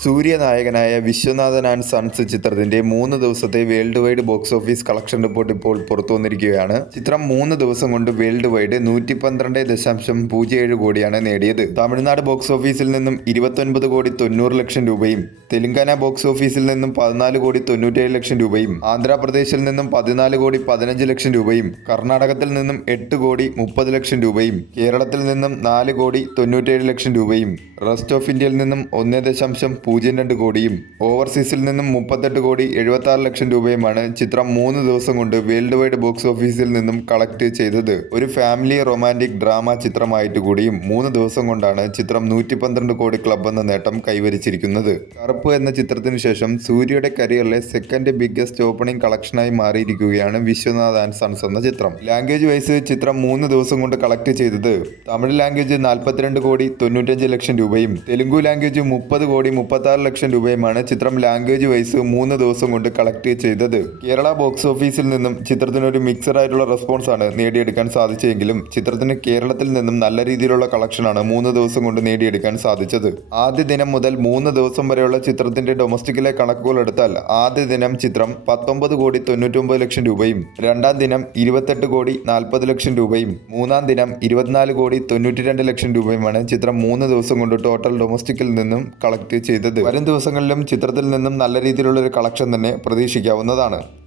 സൂര്യ നായകനായ Viswanathan and sons ചിത്രത്തിന്റെ 3 ദിവസത്തെ world wide box office collection report ഇപ്പോൾ പുറത്തു വന്നിരിക്കുകയാണ്. ചിത്രം 3 ദിവസം കൊണ്ട് വേൾഡ് വൈഡ് 112.07 കോടിയാണ് നേടിയത്. തമിഴ്നാട് ബോക്സ് ഓഫീസിൽ നിന്നും 29 കോടി 90 ലക്ഷം രൂപയും, തെലങ്കാന ബോക്സ് ഓഫീസിൽ നിന്നും 14 കോടി 97 ലക്ഷം രൂപയും, ആന്ധ്രാപ്രദേശിൽ നിന്നും 14 കോടി 15 ലക്ഷം രൂപയും, കർണാടകത്തിൽ നിന്നും 8 കോടി 30 ലക്ഷം രൂപയും, കേരളത്തിൽ നിന്നും 4 കോടി 97 ലക്ഷം രൂപയും, റെസ്റ്റ് ഓഫ് ഇന്ത്യയിൽ നിന്നും 1.02 കോടിയും, ഓവർസീസിൽ നിന്നും 38 കോടി 76 ലക്ഷം രൂപയുമാണ് ചിത്രം 3 ദിവസം കൊണ്ട് വേൾഡ് വൈഡ് ബോക്സ് ഓഫീസിൽ നിന്നും കളക്ട് ചെയ്തത്. ഒരു ഫാമിലി റൊമാൻറ്റിക് ഡ്രാമ ചിത്രമായിട്ട് കൂടിയും 3 ദിവസം കൊണ്ടാണ് ചിത്രം 112 കോടി ക്ലബ് എന്ന നേട്ടം കൈവരിച്ചിരിക്കുന്നത്. കറുപ്പ് എന്ന ചിത്രത്തിനു ശേഷം സൂര്യയുടെ കരിയറിലെ സെക്കൻഡ് ബിഗ്ഗസ്റ്റ് ഓപ്പണിംഗ് കളക്ഷനായി മാറിയിരിക്കുകയാണ് വിശ്വനാഥ് ആൻഡ് സൺസ് എന്ന ചിത്രം. ലാംഗ്വേജ് വൈസ് ചിത്രം 3 ദിവസം കൊണ്ട് കളക്ട് ചെയ്തത് തമിഴ് ലാംഗ്വേജ് 42 കോടി 95 ലക്ഷം രൂപയും, തെലുങ്കു ലാംഗ്വേജ് 30 കോടി 36 ലക്ഷം രൂപയുമാണ് ചിത്രം ലാംഗ്വേജ് വൈസ് 3 ദിവസം കൊണ്ട് കളക്ട് ചെയ്തത്. കേരള ബോക്സ് ഓഫീസിൽ നിന്നും ചിത്രത്തിനൊരു മിക്സഡ് ആയിട്ടുള്ള റെസ്പോൺസ് ആണ് നേടിയെടുക്കാൻ സാധിച്ചെങ്കിലും ചിത്രത്തിന് കേരളത്തിൽ നിന്നും നല്ല രീതിയിലുള്ള കളക്ഷനാണ് 3 ദിവസം കൊണ്ട് നേടിയെടുക്കാൻ സാധിച്ചത്. ആദ്യ ദിനം മുതൽ 3 ദിവസം വരെയുള്ള ചിത്രത്തിന്റെ ഡൊമസ്റ്റിക്കിലെ കണക്കുകൾ എടുത്താൽ ആദ്യ ദിനം ചിത്രം 19 കോടി 99 ലക്ഷം രൂപയും, രണ്ടാം ദിനം 28 കോടി 40 ലക്ഷം രൂപയും, മൂന്നാം ദിനം 24 കോടി 92 ലക്ഷം രൂപയുമാണ് ചിത്രം 3 ദിവസം കൊണ്ട് ടോട്ടൽ ഡൊമസ്റ്റിക്കിൽ നിന്നും കളക്ട് ചെയ്തത്. വരും ദിവസങ്ങളിലും ചിത്രത്തിൽ നിന്നും നല്ല രീതിയിലുള്ള ഒരു കളക്ഷൻ തന്നെ പ്രതീക്ഷിക്കാവുന്നതാണ്.